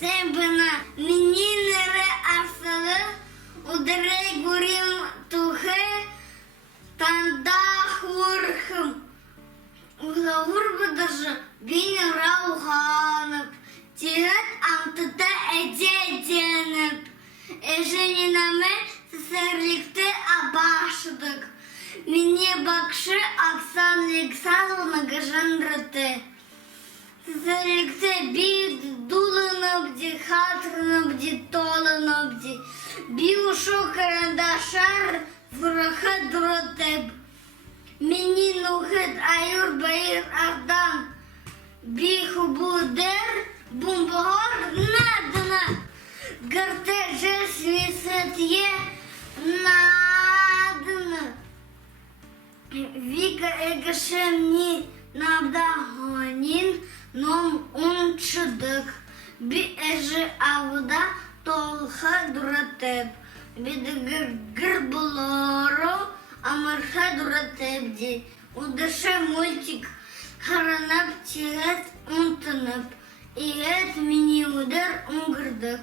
Sen bana minilere arsalı, udare gurim tuhe, tanda hurhım. Uğlavur bıdışı beni rauhanıp, tihat amtıta ece-cenip. Eşeniname sesirlikte abaşıdık. Mene bakşı aksan Alександровна гажандрате. Сесирlikte bir дулынıпди, хатырыныпди, толынıпди. Bir uşu карандашар враха дротеп. Meni nuhit ayur bayır ardan. Bir hubuder bumbahar nadına. Gırte jesvisetiye nadına. Vika egashemni nabdahonин ном унчыдык. Би эжи авда толха дуратеп. Бидгir гырбулоро амарха дуратепди. Удыше мультик харанап тиет унтынып. Иет мини удар унгырдык.